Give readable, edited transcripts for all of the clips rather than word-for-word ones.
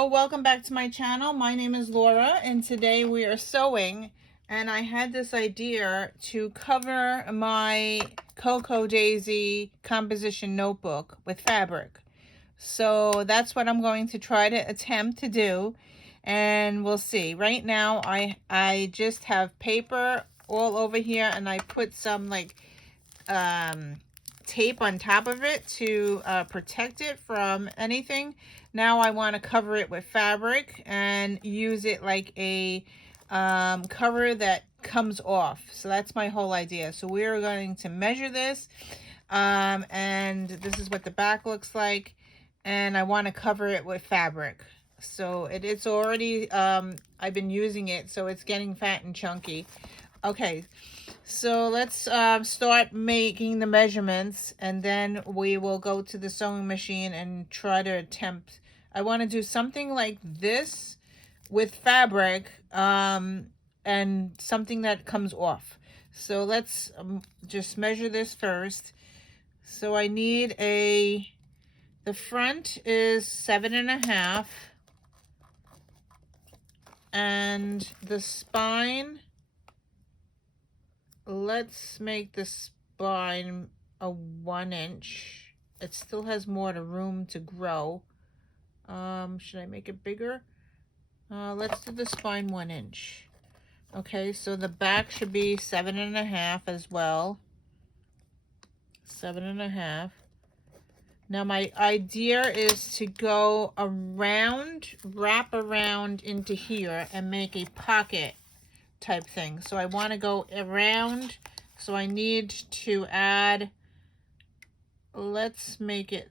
Hello, welcome back to my channel. My name is Laura and today we are sewing, and I had this idea to cover my Cocoa Daisy composition notebook with fabric. So that's what I'm going to try to attempt to do, and we'll see. Right now I just have paper all over here, and I put some tape on top of it to protect it from anything. Now I want to cover it with fabric and use it like a cover that comes off. So that's my whole idea. So we're going to measure this, and this is what the back looks like, and I want to cover it with fabric. So it's already I've been using it, so it's getting fat and chunky. Okay, so let's start making the measurements, and then we will go to the sewing machine and try to attempt. I want to do something like this with fabric, and something that comes off. So let's just measure this first. So I need the front is 7.5, and the spine, let's make the spine a 1 inch. It still has more room to grow. Should I make it bigger? Let's do the spine 1 inch. Okay, so the back should be 7.5 as well. 7.5. Now my idea is to go around, wrap around into here and make a pocket type thing. So I want to go around, so I need to add, let's make it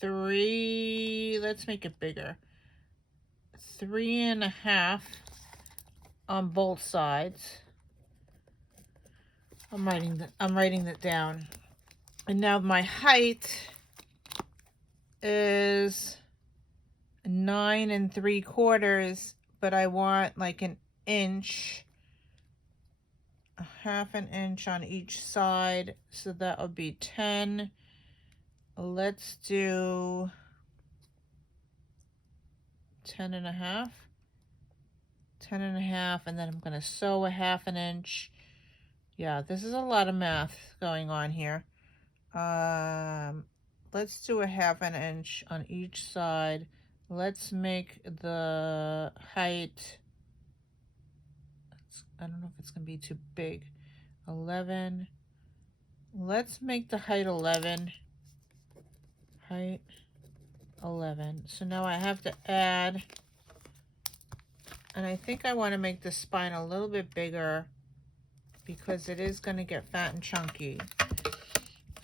3, let's make it bigger, 3.5 on both sides. I'm writing that down. And now my height is 9 3/4, but I want like an inch, a half an inch on each side, so that would be 10. Let's do 10.5, and then I'm going to sew a half an inch. Yeah, this is a lot of math going on here. Let's do a half an inch on each side. Let's make the height, I don't know if it's going to be too big, 11. Let's make the height 11. Height 11. So now I have to add, and I think I want to make the spine a little bit bigger because it is going to get fat and chunky.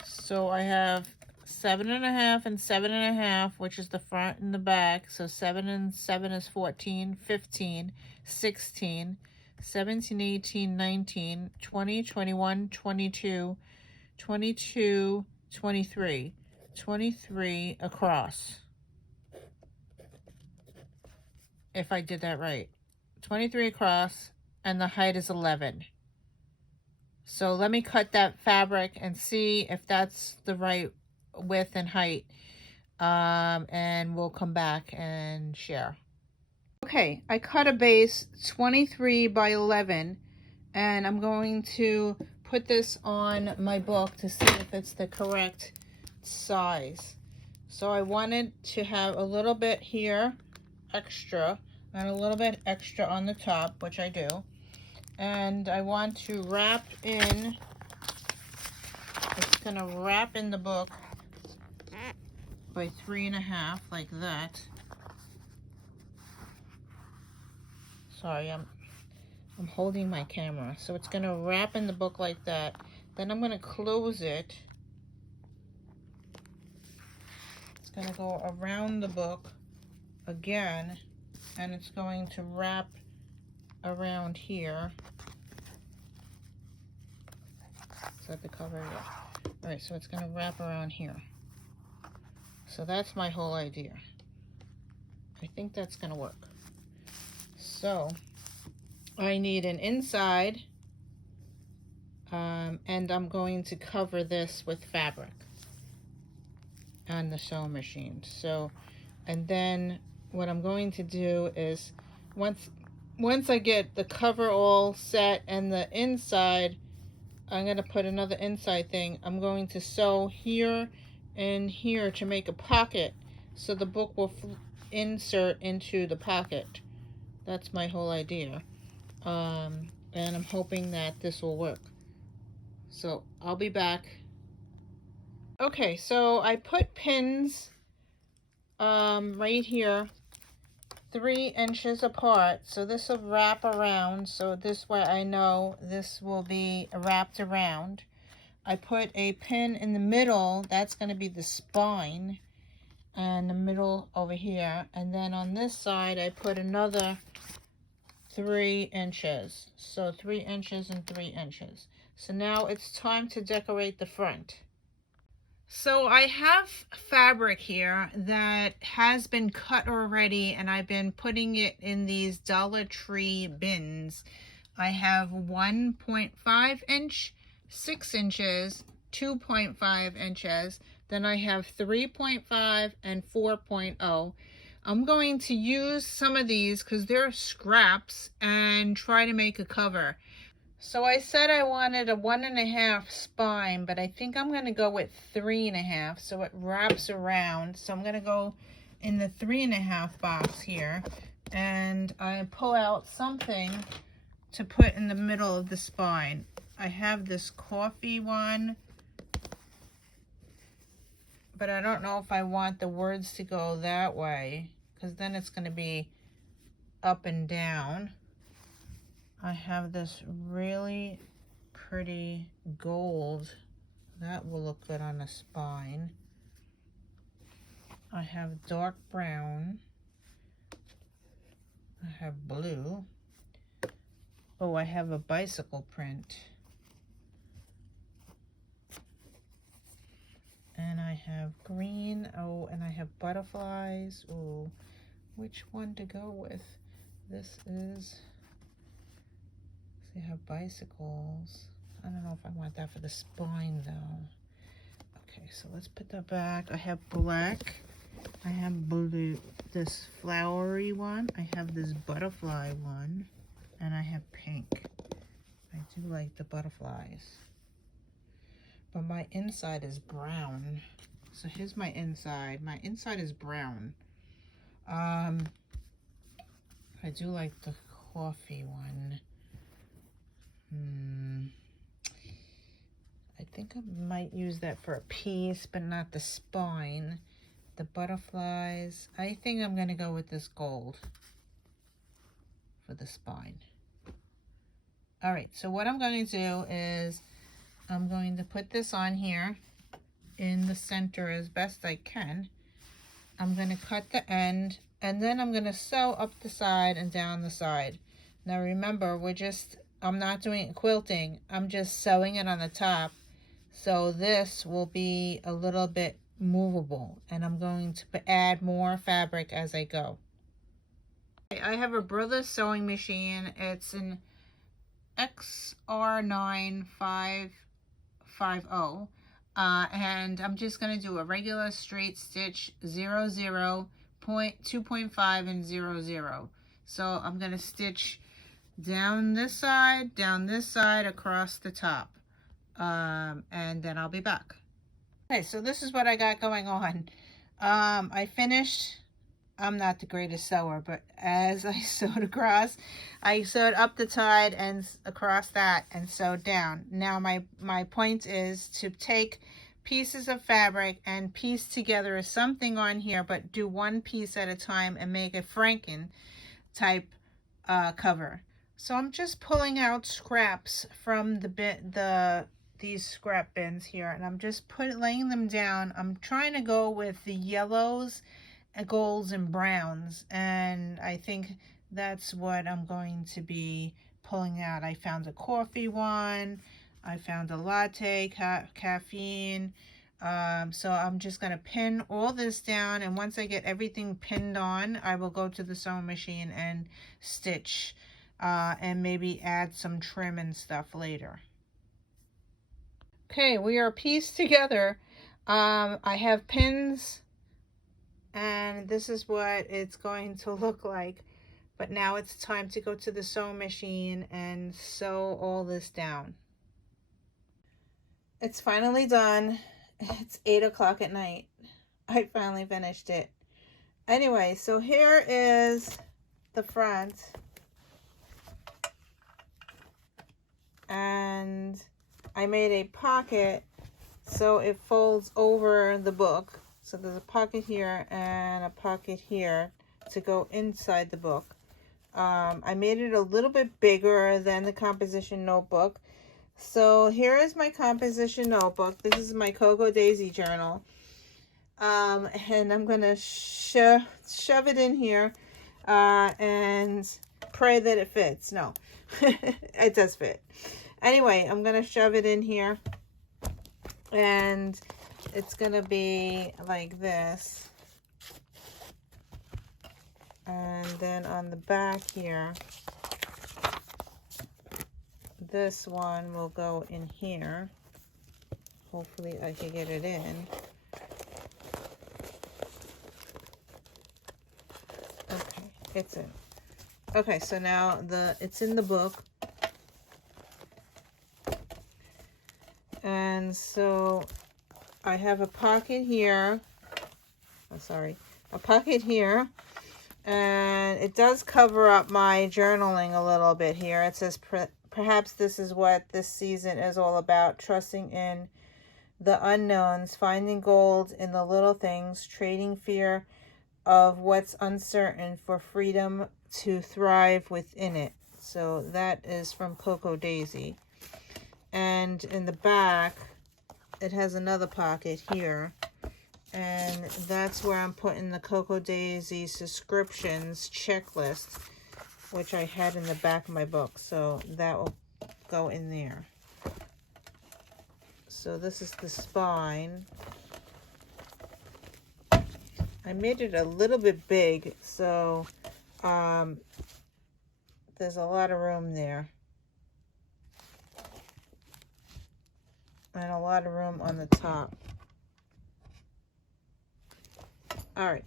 So I have 7.5 and 7.5, which is the front and the back. So 7 and 7 is 14, 15, 16, 17, 18, 19, 20, 21, 22, 22, 23, 23 across. If I did that right. 23 across, and the height is 11. So let me cut that fabric and see if that's the right width and height, and we'll come back and share. Okay, I cut a base 23 by 11, and I'm going to put this on my book to see if it's the correct size. So I wanted to have a little bit here extra and a little bit extra on the top, which I do. And I want to wrap in, it's going to wrap in the book by 3.5, like that. Sorry, I'm holding my camera. So it's going to wrap in the book like that. Then I'm going to close it. It's going to go around the book again, and it's going to wrap around here. Is that the cover? Yeah. All right, so it's going to wrap around here. So that's my whole idea. I think that's going to work. So I need an inside, and I'm going to cover this with fabric on the sewing machine. So, and then what I'm going to do is once I get the cover all set and the inside, I'm going to put another inside thing. I'm going to sew here and here to make a pocket so the book will insert into the pocket. That's my whole idea. And I'm hoping that this will work. So I'll be back. Okay, so I put pins right here 3 inches apart, so this will wrap around, so this way I know this will be wrapped around. I put a pin in the middle, that's going to be the spine, and the middle over here, and then on this side I put another 3 inches, so 3 inches and 3 inches. So now it's time to decorate the front. So I have fabric here that has been cut already, and I've been putting it in these Dollar Tree bins. I have 1.5 inch, 6 inches, 2.5 inches, then I have 3.5 and 4.0. I'm going to use some of these because they're scraps and try to make a cover. So I said I wanted a 1.5 spine, but I think I'm going to go with 3.5 so it wraps around. So I'm going to go in the 3.5 box here, and I pull out something to put in the middle of the spine. I have this coffee one, but I don't know if I want the words to go that way because then it's going to be up and down. I have this really pretty gold. That will look good on a spine. I have dark brown. I have blue. Oh, I have a bicycle print. And I have green. Oh, and I have butterflies. Oh, which one to go with? This is... They have bicycles. I don't know if I want that for the spine though. Okay, so let's put that back. I have black. I have blue, this flowery one. I have this butterfly one. And I have pink. I do like the butterflies. But my inside is brown. So here's my inside. My inside is brown. I do like the coffee one. I think I might use that for a piece, but not the spine. The butterflies. I think I'm going to go with this gold for the spine. Alright, so what I'm going to do is I'm going to put this on here in the center as best I can. I'm going to cut the end, and then I'm going to sew up the side and down the side. Now remember, I'm not doing quilting, I'm just sewing it on the top. So this will be a little bit movable, and I'm going to add more fabric as I go. I have a Brothers sewing machine. It's an XR9550. And I'm just going to do a regular straight stitch 0, 0, 2.5 and 0, 0. So I'm going to stitch down this side, across the top, and then I'll be back. Okay, so this is what I got going on. I finished. I'm not the greatest sewer, but as I sewed across, I sewed up the side and across that and sewed down. Now my point is to take pieces of fabric and piece together something on here, but do one piece at a time and make a Franken type cover. So I'm just pulling out scraps from these scrap bins here, and I'm just laying them down. I'm trying to go with the yellows, golds, and browns, and I think that's what I'm going to be pulling out. I found a coffee one. I found a latte, caffeine. So I'm just going to pin all this down, and once I get everything pinned on, I will go to the sewing machine and stitch, and maybe add some trim and stuff later. Okay, we are pieced together. I have pins And this is what it's going to look like. But now it's time to go to the sewing machine and sew all this down. It's finally done. It's 8 o'clock at night. I finally finished it. Anyway, so here is the front. And I made a pocket so it folds over the book. So there's a pocket here and a pocket here to go inside the book. I made it a little bit bigger than the composition notebook. So here is my composition notebook. This is my Cocoa Daisy journal. And I'm going to shove it in here and pray that it fits. No, it does fit. Anyway, I'm going to shove it in here. And it's going to be like this. And then on the back here, this one will go in here. Hopefully I can get it in. Okay, it's in. Okay, so now it's in the book. And so I have a pocket here. Oh, sorry. A pocket here. And it does cover up my journaling a little bit here. It says, perhaps this is what this season is all about. Trusting in the unknowns, finding gold in the little things, trading fear of what's uncertain for freedom to thrive within it. So that is from Cocoa Daisy. And in the back, it has another pocket here. And that's where I'm putting the Cocoa Daisy subscriptions checklist, which I had in the back of my book. So that will go in there. So this is the spine. I made it a little bit big, so there's a lot of room there. And a lot of room on the top. All right.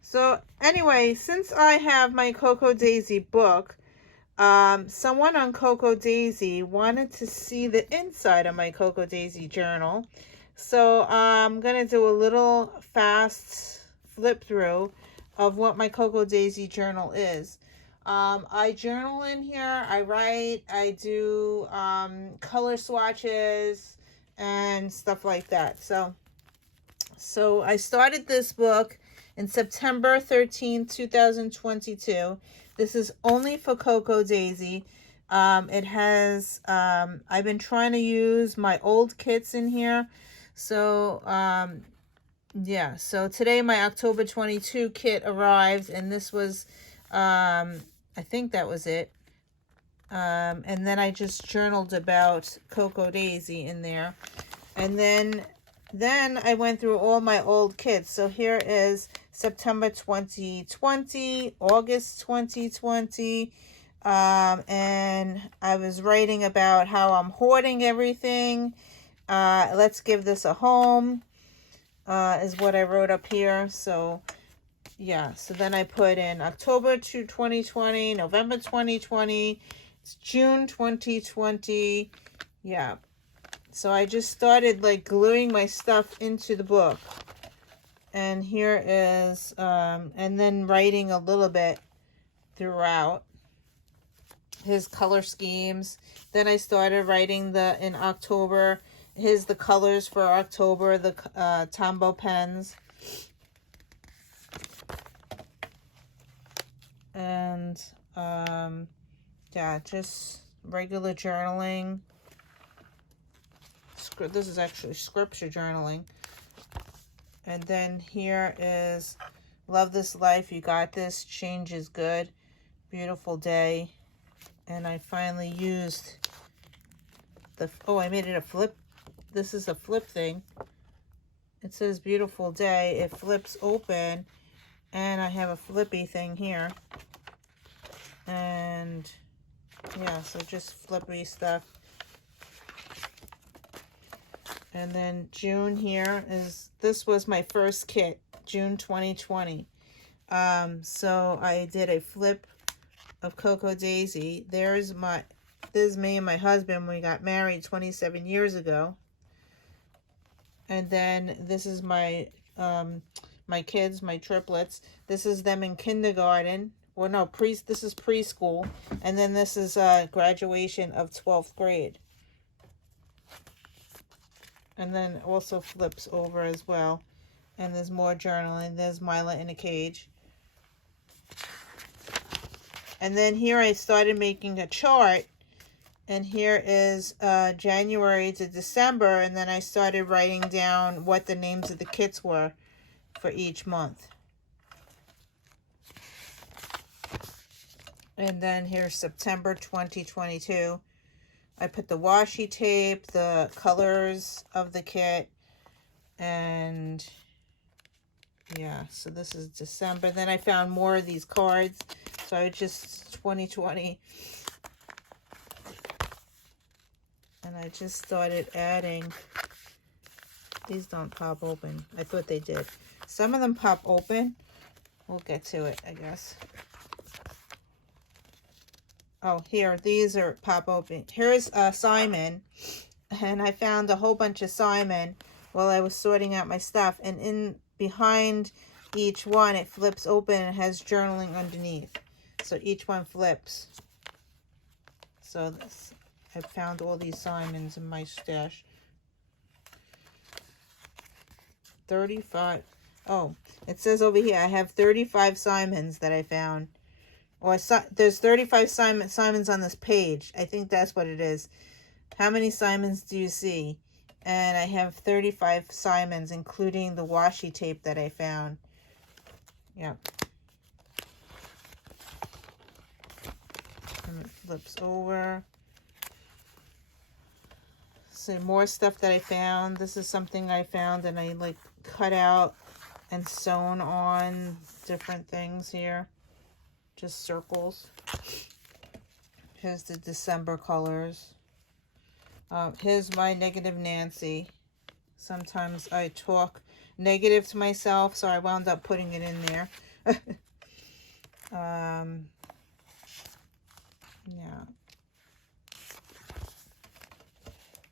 So anyway, since I have my Cocoa Daisy book, someone on Cocoa Daisy wanted to see the inside of my Cocoa Daisy journal. So I'm going to do a little fast flip through of what my Cocoa Daisy journal is. I journal in here. I write. I do color swatches and stuff like that. So I started this book in September 13th, 2022. This is only for Cocoa Daisy. It has, I've been trying to use my old kits in here. So, yeah. So today my October 22 kit arrived, and this was, I think that was it. And then I just journaled about Cocoa Daisy in there. And then I went through all my old kits. So here is September 2020, August 2020. And I was writing about how I'm hoarding everything. Let's give this a home, is what I wrote up here. So yeah, so then I put in October 2020, November 2020, it's June 2020. Yeah. So I just started like gluing my stuff into the book. And here is, and then writing a little bit throughout his color schemes. Then I started writing in October, the colors for October, the Tombow pens. And, yeah, just regular journaling. This is actually scripture journaling. And then here is Love This Life, You Got This, Change is Good, Beautiful Day. And I finally used I made it a flip. This is a flip thing. It says Beautiful Day. It flips open, and I have a flippy thing here. And yeah, so just flippy stuff. And then June here this was my first kit, June 2020. So I did a flip of Cocoa Daisy. This is me and my husband when we got married 27 years ago. And then this is my my kids, my triplets. This is them in kindergarten. Well, no, this is preschool. And then this is graduation of 12th grade. And then also flips over as well. And there's more journaling. There's Mila in a cage. And then here I started making a chart. And here is January to December. And then I started writing down what the names of the kits were for each month. And then here's September 2022. I put the washi tape, the colors of the kit, and yeah, so this is December. Then I found more of these cards. So I just 2020. And I just started adding. These don't pop open. I thought they did. Some of them pop open. We'll get to it, I guess. Oh, here, these are pop open. Here's Simon, and I found a whole bunch of Simon while I was sorting out my stuff. And in behind each one, it flips open and has journaling underneath. So each one flips. So I found all these Simons in my stash. 35. Oh, it says over here I have 35 Simons that I found. Or there's 35 Simons on this page. I think that's what it is. How many Simons do you see? And I have 35 Simons, including the washi tape that I found. Yep. And it flips over. So more stuff that I found. This is something I found and I like cut out and sewn on different things here. Just circles. Here's the December colors. Here's my negative Nancy. Sometimes I talk negative to myself, so I wound up putting it in there. Yeah.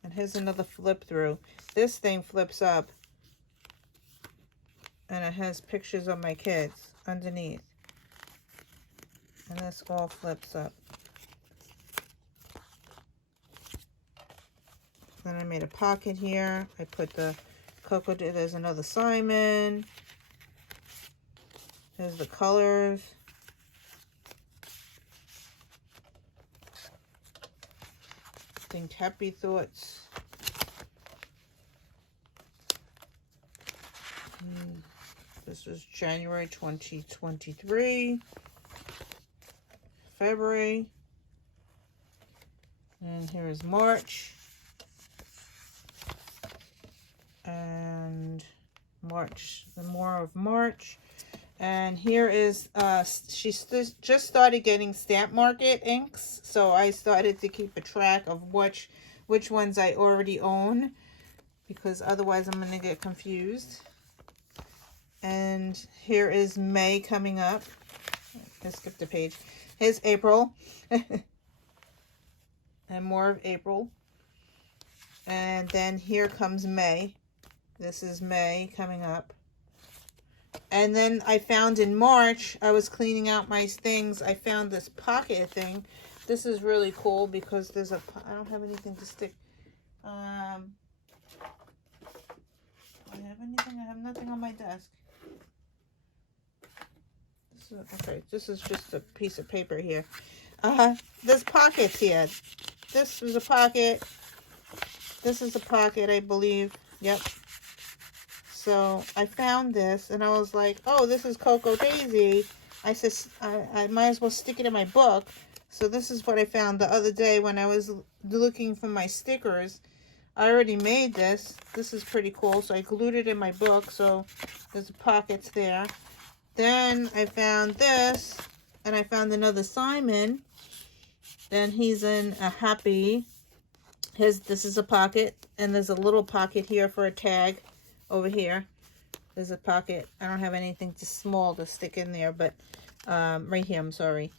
And here's another flip through. This thing flips up. And it has pictures of my kids underneath. And this all flips up. Then I made a pocket here. I put the cocoa. There's another Simon. There's the colors. Think happy thoughts. This was January 2023. February. And here is March. And March, the more of March. And here is, she just started getting Stamp Market inks. So I started to keep a track of which ones I already own. Because otherwise I'm going to get confused. And here is May coming up. I skipped a page. Here's April. And more of April. And then here comes May. This is May coming up. And then I found in March, I was cleaning out my things. I found this pocket thing. This is really cool because there's I don't have anything to stick. Do I have anything? I have nothing on my desk. Okay, this is just a piece of paper here. There's pockets here. This is a pocket. This is a pocket, I believe. Yep. So I found this and I was like, oh, this is Cocoa Daisy. I said, I might as well stick it in my book. So this is what I found the other day when I was looking for my stickers. I already made this. This is pretty cool. So I glued it in my book. So there's pockets there. Then I found this, and I found another Simon. Then he's in a happy. This is a pocket, and there's a little pocket here for a tag over here. there's a pocket. I don't have anything too small to stick in there, but right here, I'm sorry.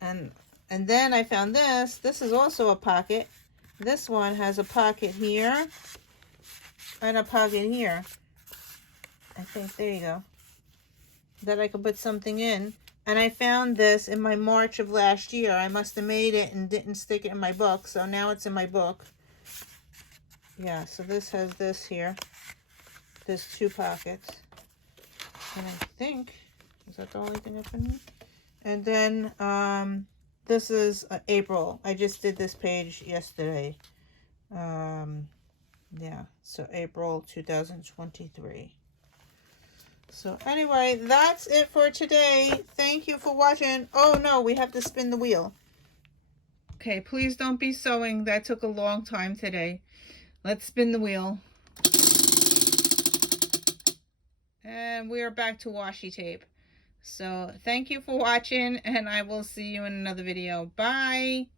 and then I found this. This is also a pocket. This one has a pocket here and a pocket here. I think, there you go, that I could put something in. And I found this in my March of last year. I must have made it and didn't stick it in my book, so now it's in my book. Yeah, so this has this here. There's 2 pockets. And I think, is that the only thing I put in? And then, this is April. I just did this page yesterday. Yeah, so April 2023. So anyway, that's it for today. Thank you for watching. Oh no, we have to spin the wheel. Okay, please don't be sewing. That took a long time today. Let's spin the wheel. And we are back to washi tape. So thank you for watching, and I will see you in another video. Bye.